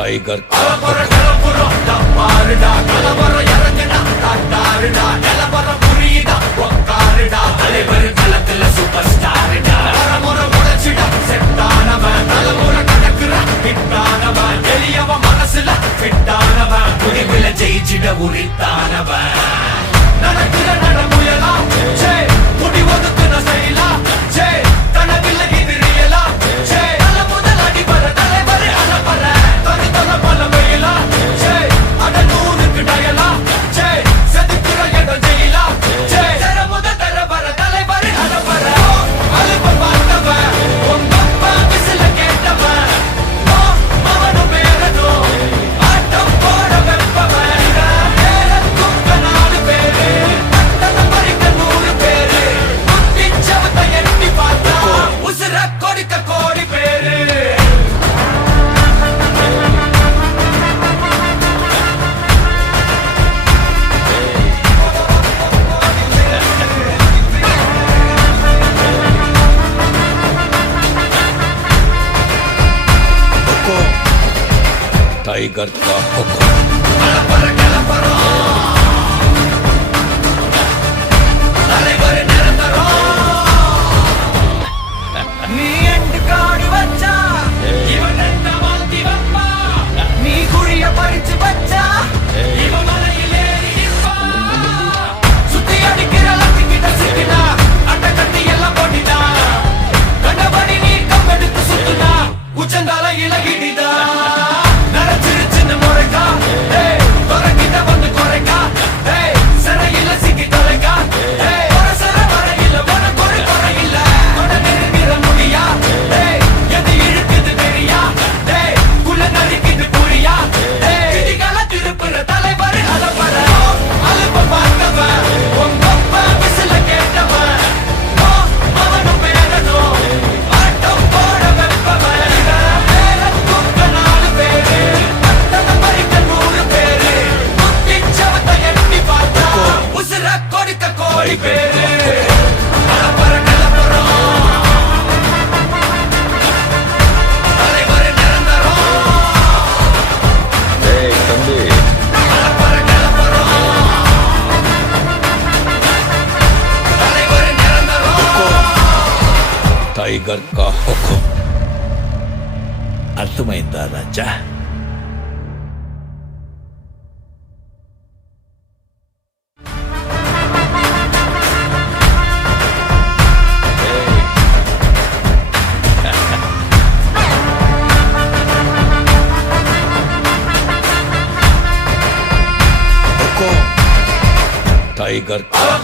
tiger tiger का हुक्म tiger का हुक्म अर्थमैंदा राजा टाइगर का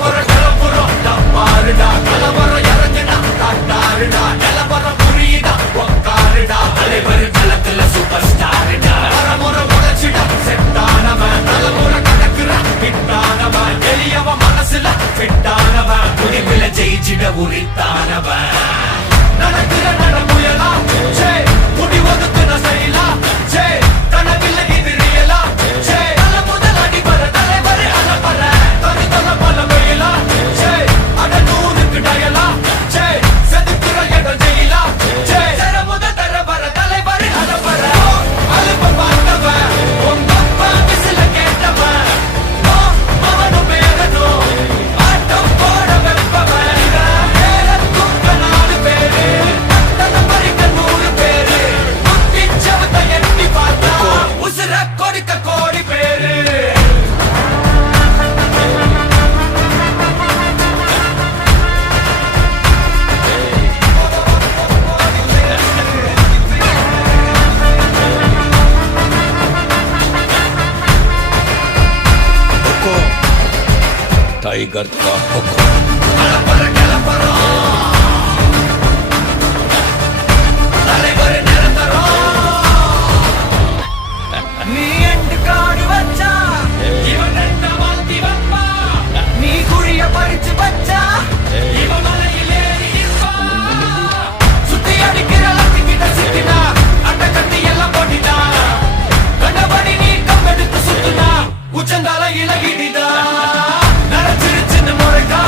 टाइगर का हुक्म உச்சந்தால இலகிடிதா நரச்சிருச்சுன்னு முறைக்கா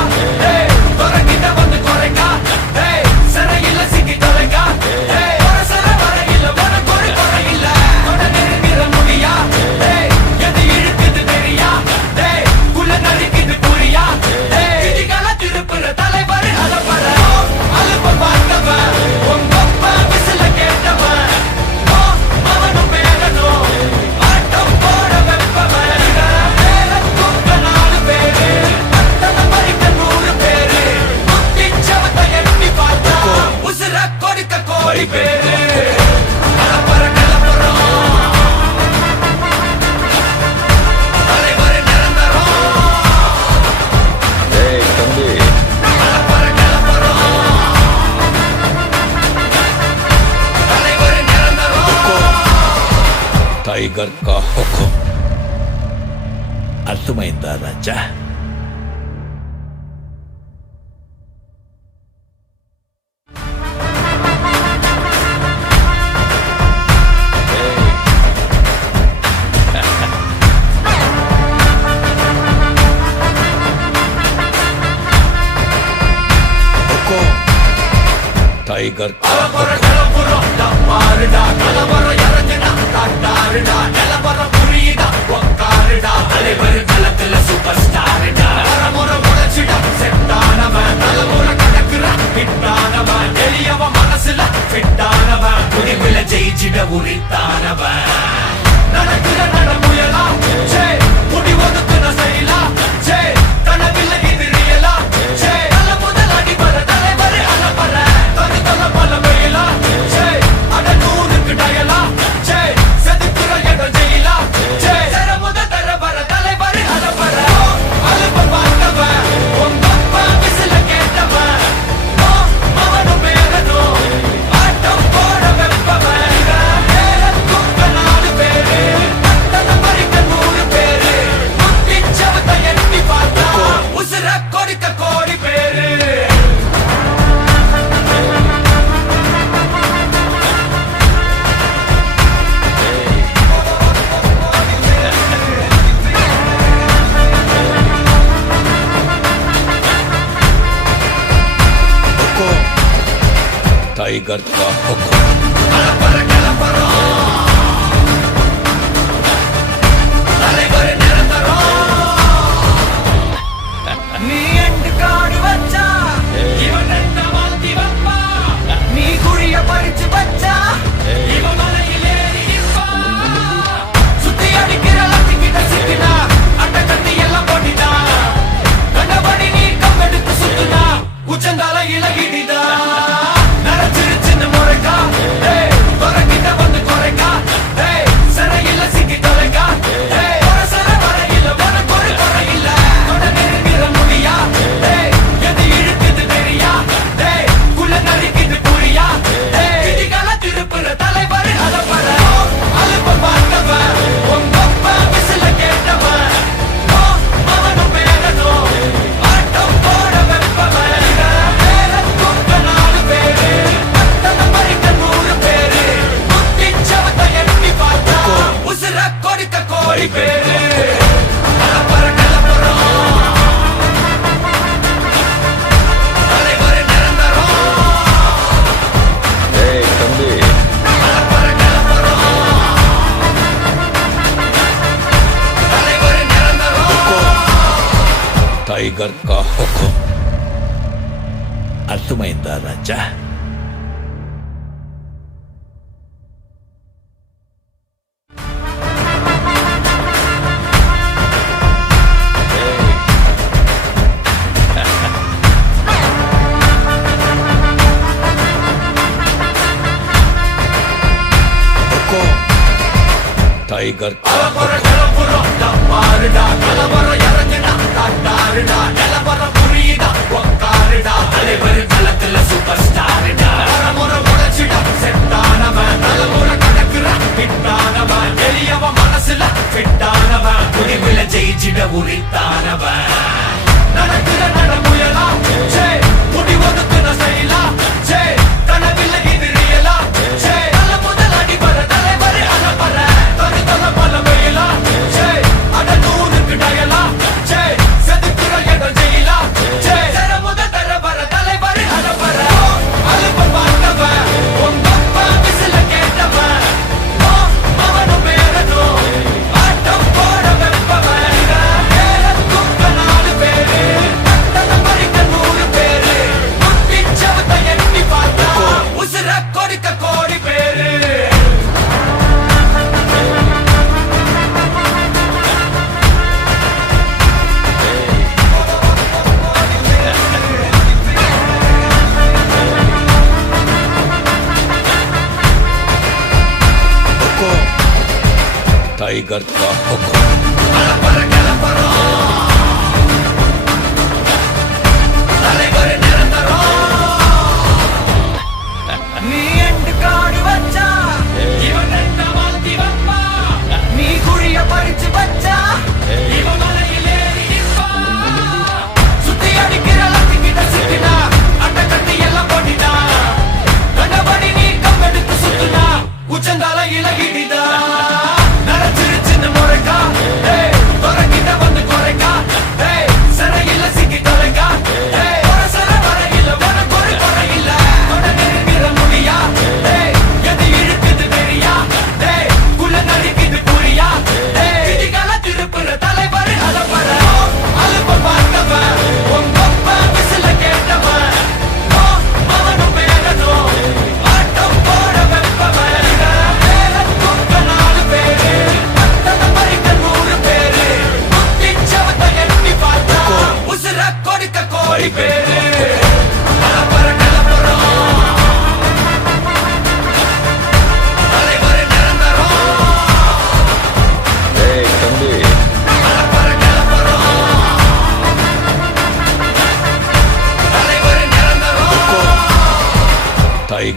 टाइगर का हुक्म अर्थमैंदा राजा टाइगर का टाइगर का हुक्म टाइगर का हुक्म अर्थमैंदा राजा टाइगर का टाइगर का हुक्म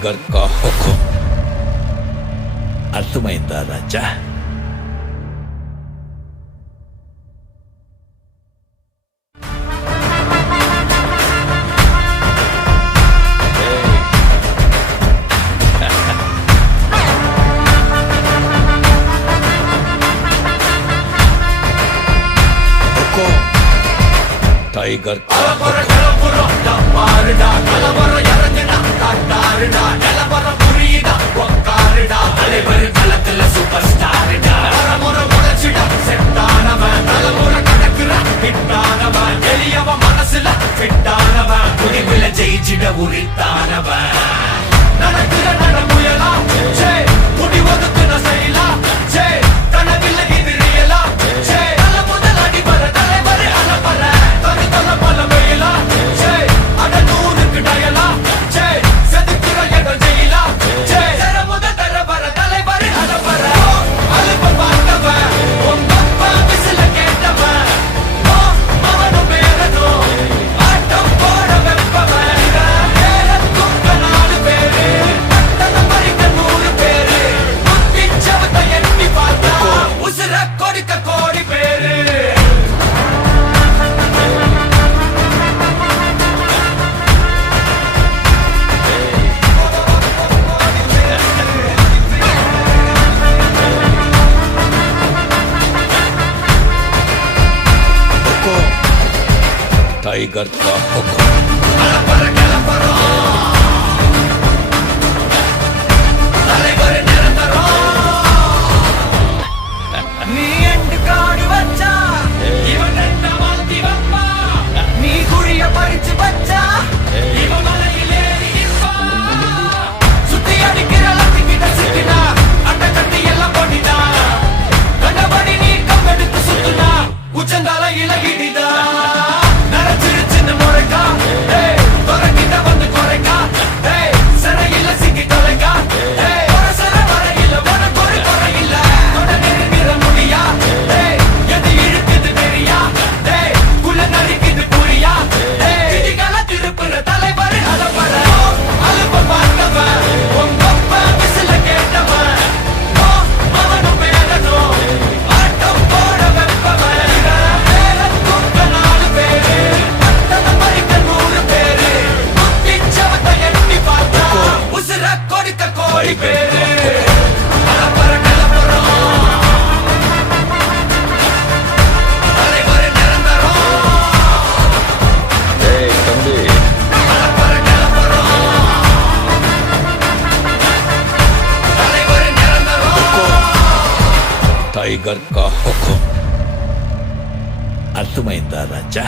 टाइगर का हुक्म अर्थमैंदा राजा टाइगर का ஜெயிச்சிட உரித்தானவன் நடக்கிற நடமுயலா ஜே முடி ஒதுக்குன செயலா ஜே கனவில்ல இது ரியலா ஜே நல்ல முதல் அடிபர தலைவர் அலப்பற தனி தல பல வெயிலா ஜே அட நூறுக்கு டயலா ஜே செதுக்கிற எடல் ஜெயிலா ஜே சர முதல் தரவர தலைவர் அலப்பற அலுப்ப பார்த்தவன் உங்க அப்பா விசில கேட்டவன் அவனும் பேரனும் ஆட்டம் போட வெப்பவன் टाइगर का हुक्म நீ எண்டு காடி வச்சா இவன் என்ன மாத்தி வப்பா நீ குழிய பறிச்சு வச்சா இவன் மலையில் ஏறி நிற்பா சுத்தி அடிக்கிற லத்திக்கிட்ட சிக்கினா அட்ட கட்டி எல்லாம் போட்டினா கண்டபடி நீ கம்பெடுத்து சுத்துனா உச்சந்தால இலகிடிதா நரச்சிரு சின்ன முறைக்கா துறக்கிட்ட வந்து குறைக்கா சிறையில சிக்கி தொலைக்கா சர வரையில உனக்கு ஒரு குறையில்ல நெருங்கிற முடியா எது இழுக்குது தெரியா குள்ள நரிக்குது புரியா விதிகள திருப்புற தலைவர் அலப்பற அலுப்ப பார்த்தவன் உங்க அப்பா விசில கேட்டவன் அவனும் பேரனும் ஆட்டம் போட வெப்பவன் பேரத்துக்க 4 பேரு பட்டத பறிக்க 100 பேரு முத்திச்சவத்தை எண்ணி பார்த்தா உசுர கொடுக்க கோடி பேரு அலப்பற கலப்பறம் தலைவர் நிரந்தரம் तंबी அலப்பற கலப்பறம் தலைவர் நிரந்தரம் टाइगर का हुक्म अर्थमैंदा राजा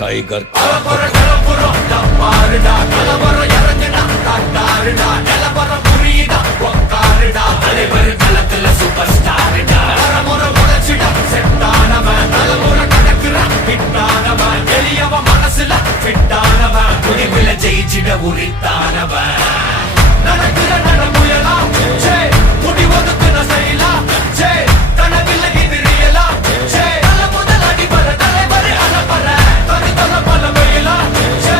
टाइगर का கலவர கலப்புறம் தப்பாருடா கலவரம் இறங்குடா காட்டாருடா நிலவரம் புரியுதா உக்காருடா தலைவர் களத்துல சூப்பர் ஸ்டாருடா தலைமுறை உழைச்சிடா செட்டானவன் தலைமுறை கடக்குறா பிட்டானவன் எளியவன் மனசுல ஃபிட்டானவன் முடிவுல ஜெயிச்சிட உரித்தானவன் நடக்கிற நடமுயலா ஜே முடி ஒதுக்குன செயலா ஜே கனவில்ல இது ரியலா ஜே நல்ல முதல் அடிபர தலைவர் அலப்பற தனி தல பல வெயிலா ஜே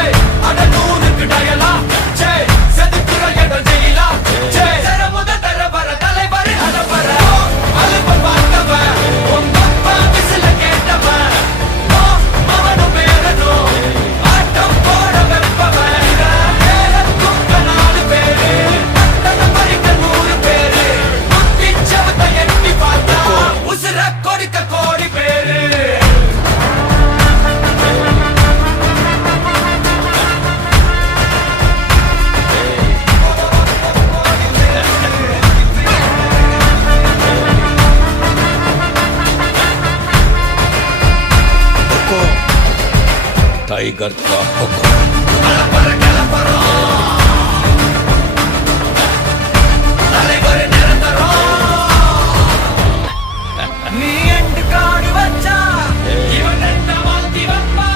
அட நூறுக்கு டயலா ஜே செதுக்கிற எடல் ஜெயிலா ஜே சர முதல் தரவர தலைவர் அலப்பற அலுப்ப பார்த்தவன் உங்க அப்பா விசில கேட்டவன் அவனும் பேரனும் ஆட்டம் போட வெப்பவன் பேரத்துக்க 4 பேரு பட்டத பறிக்க 100 பேரு முத்திச்சவத்தை எண்ணி பார்த்தா உசுர கொடுக்க கோடி பேரு टाइगर का हुक्म அலப்பற கலப்பறம் தலைவர் நிரந்தரம் நீ எண்டு காடி வச்சா இவன் என்ன மாத்தி வப்பா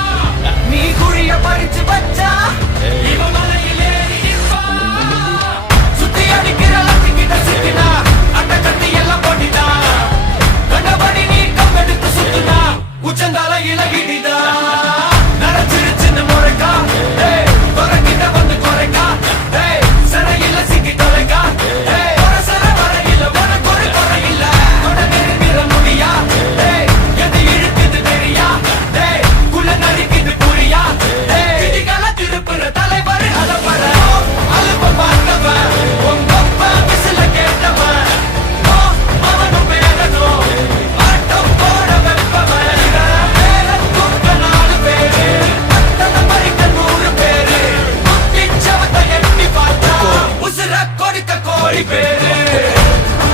கோடி टाइगर பேரு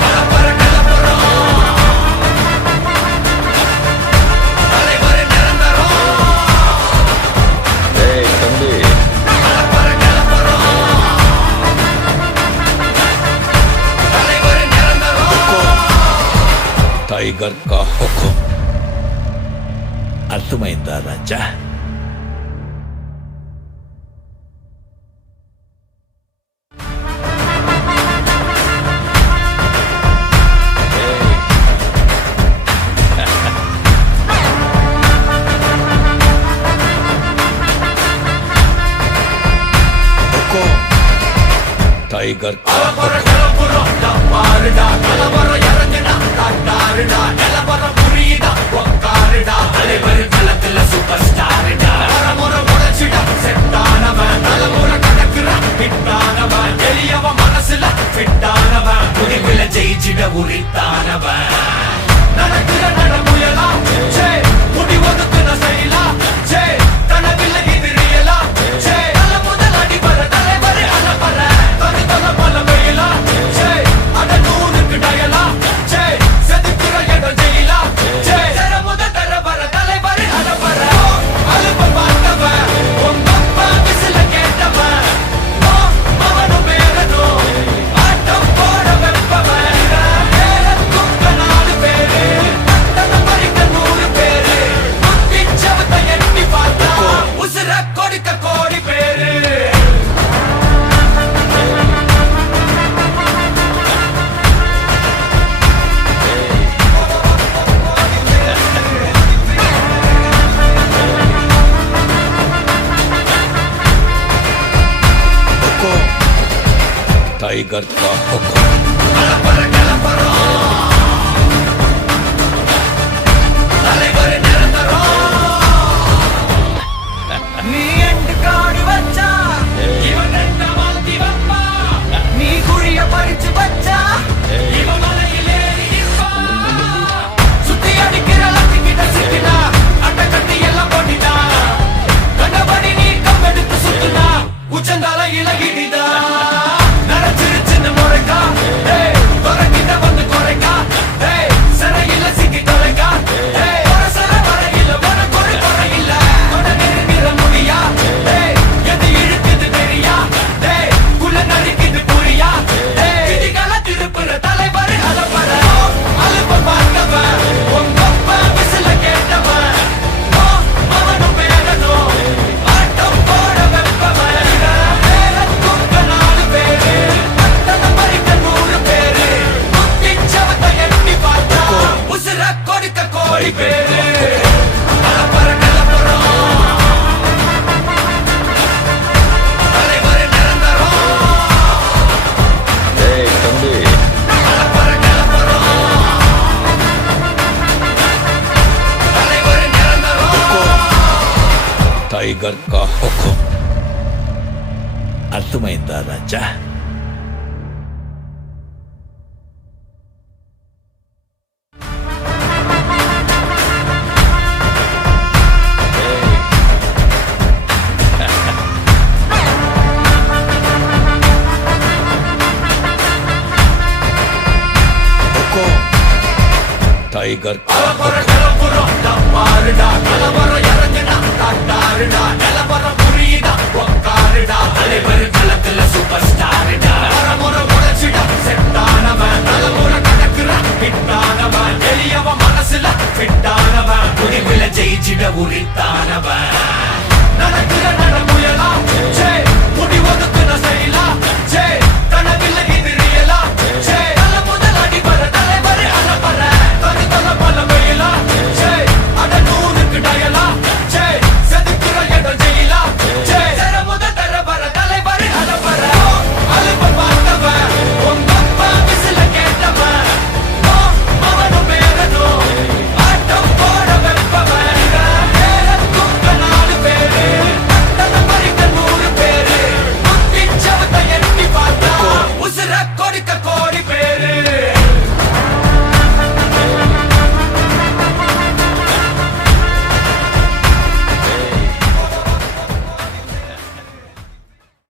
का हुक्म கலப்பற கலப்பறம் தலைவர் நிரந்தரம் ஏய் தம்பி கலப்பற கலப்பறம் தலைவர் நிரந்தரம் टाइगर का हुक्म అర్థమైందా రాజా टाइगर का கலப்பற கலப்பறம் டப்பாருடா கலவரம் இறங்குடா தட்டாருடா நிலவரம் புரியுதா உக்காருடா தலைவர் களத்துல சூப்பர் ஸ்டாருடா வரமுறை உழைச்சிடா செட்டானவன் தலைமுறை கடக்குறான் ஃபிட்டானவன் எளியவன் மனசுல ஃபிட்டானவன் முடிவுல ஜெயிச்சிட உரித்தானவன் நடக்குற நடமுயலா சே முடி ஒதுக்குன செயலா சே கனவில்லை இது ரியலா சே தல முதல் அடிபர தலைவர் அலப்பற தனி தல பல வெயிலா சே அட நூறுக்கு டயலா சே செதுக்குற இடம் ஜெயிலா சே தர முதல் தர வர தலைவர் அலப்பற அலுப்ப பார்த்தவன் உங்க அப்பா விசில கேட்டவன் மவனும் பேரனும் ஆட்டம் போட வெப்பவன் பேரத்துக்க 4 பேரு பட்டணம் பறிக்க 100 பேரு முத்திச்சவத்தை எட்டி பார்த்தா உசுர கொடுக்க கோடி பேரு टाइगर का हुक्म கலப்பற கலப்பறம் தலைவர் நிரந்தரம் நீ எண்டு காடு வச்சா இவன் எந்த மாத்தி வப்பா நீ குழிய பறிச்சு வச்சா இவன் மலையில் ஏறி நிற்பா சுத்தி அடிக்கிற லத்திக்கிட்ட சிக்கினா அட்டை கட்டி எல்லாம் போட்டிட்டா கண்டபடி நீ கம்பெடுத்து சுத்துனா உச்சந்தால இலகிடிதா நரைச்சிருச்சுன்னு முறைக்கா டேய் துறக்கிட்ட வந்து குறைக்கா டேய் சிறையில சிக்கி தொலைக்கா டேய் ஒரு சில வரையில உனக்கு ஒரு குறையில்ல தொட நெருங்கிற முடியா டேய் எது இழுக்குது தெரியா டேய் குள்ள நறுக்குது புரியா டேய் விதிகளை திருப்புற தலைவர் அலப்பற அலுப்ப பார்த்தவன் உங்க அப்பா விசில கேட்டவன் மவனும் பேரனும் ஆட்டம் போட வெப்பவன் பேரத்துக்க 4 பேரு பட்டணம் பறிக்க 100 பேரு முத்திச்சவத்தை எட்டி பார்த்தா உசுர கொடுக்க கோடி பேரு கலப்பற கலப்பறம் தலைவர் நிரந்தரம் ஏய் தம்பி கலப்பற கலப்பறம் தலைவர் நிரந்தரம் टाइगर का हुक्म అర్థమైందా రాజా टाइगर का கலப்பற கலப்புறம் டப்பாருடா கலவரம் இறங்குடா தட்டாருடா நிலவரம் புரியுதா உக்காருடா தலைவர் களத்துல சூப்பர் ஸ்டாருடா வரமுறை உழைச்சிடா செட்டானவன் தலைமுறை கடக்குறான் ஃபிட்டானவன் எளியவன் மனசுல ஃபிட்டானவன் முடிவுல ஜெயிச்சிட உரித்தான்